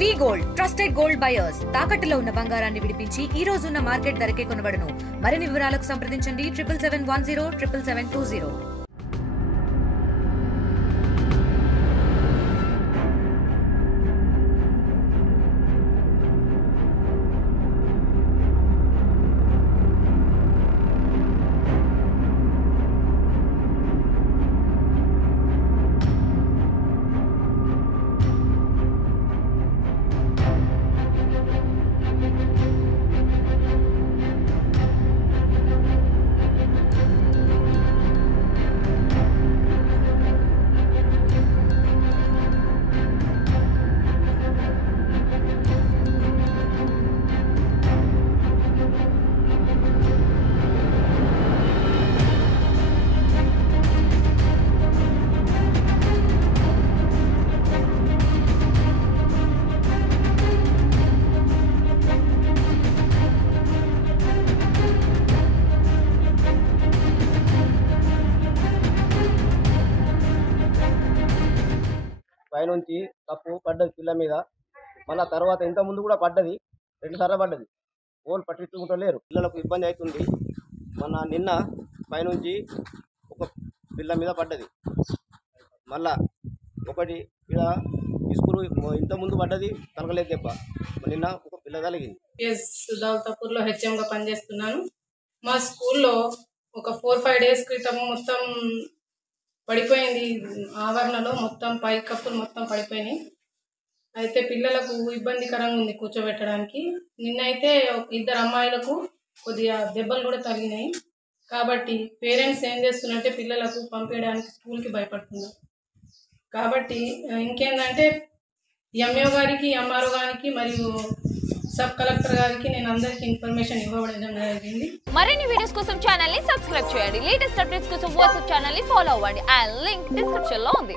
వి gold trusted gold buyers తాకట్టులో ఉన్న బంగారాన్ని విడిపించి ఈ రోజు ఉన్న మార్కెట్ ధరకే కొనబడును. మరిన్ని వివరాలకు సంప్రదించండి 7771 77720. పైనుంచి తప్పు పడ్డది పిల్ల మీద. మళ్ళీ తర్వాత ఇంత ముందు కూడా పడ్డది, 2 సార్లు పడ్డది. ఓన్ పట్టించుకుంటలేరు, పిల్లలకు ఇబ్బంది అవుతుంది. నిన్న పైనుంచి ఒక పిల్ల మీద పడ్డది, మళ్ళా ఒకటి ఇలా స్కూల్ ఇంత ముందు పడ్డది, తలగలేదు దెబ్బ. నిన్న ఒక పిల్ల తగిలింది. దౌలతాపూర్లో హెచ్ఎంగా పనిచేస్తున్నాను. మా స్కూల్లో ఒక 4-5 డేస్ క్రితం మొత్తం పడిపోయింది. ఆవరణలో మొత్తం పై కప్పులు మొత్తం పడిపోయినాయి. అయితే పిల్లలకు ఇబ్బందికరంగా ఉంది కూర్చోబెట్టడానికి. నిన్నైతే 2 అమ్మాయిలకు కొద్దిగా దెబ్బలు కూడా తగిలినాయి. కాబట్టి పేరెంట్స్ ఏం చేస్తున్నారంటే పిల్లలకు పంపించడానికి స్కూల్కి భయపడుతున్నారు. కాబట్టి ఇంకేంటంటే ఎంఈఓ గారికి, ఎంఆర్ఓ గారికి మరియు సబ్ కలెక్టర్ గారికి నేను అందరికీ ఇన్ఫర్మేషన్ ఇవ్వడం జరిగింది. మరిన్ని వీడియోస్ కోసం ఛానల్ ని సబ్స్క్రైబ్ చేయండి. లేటెస్ట్ అప్డేట్స్ కోసం వాట్సాప్ ఛానల్ ని ఫాలో అవ్వండి. ఆ లింక్ డిస్క్రిప్షన్ లో ఉంది.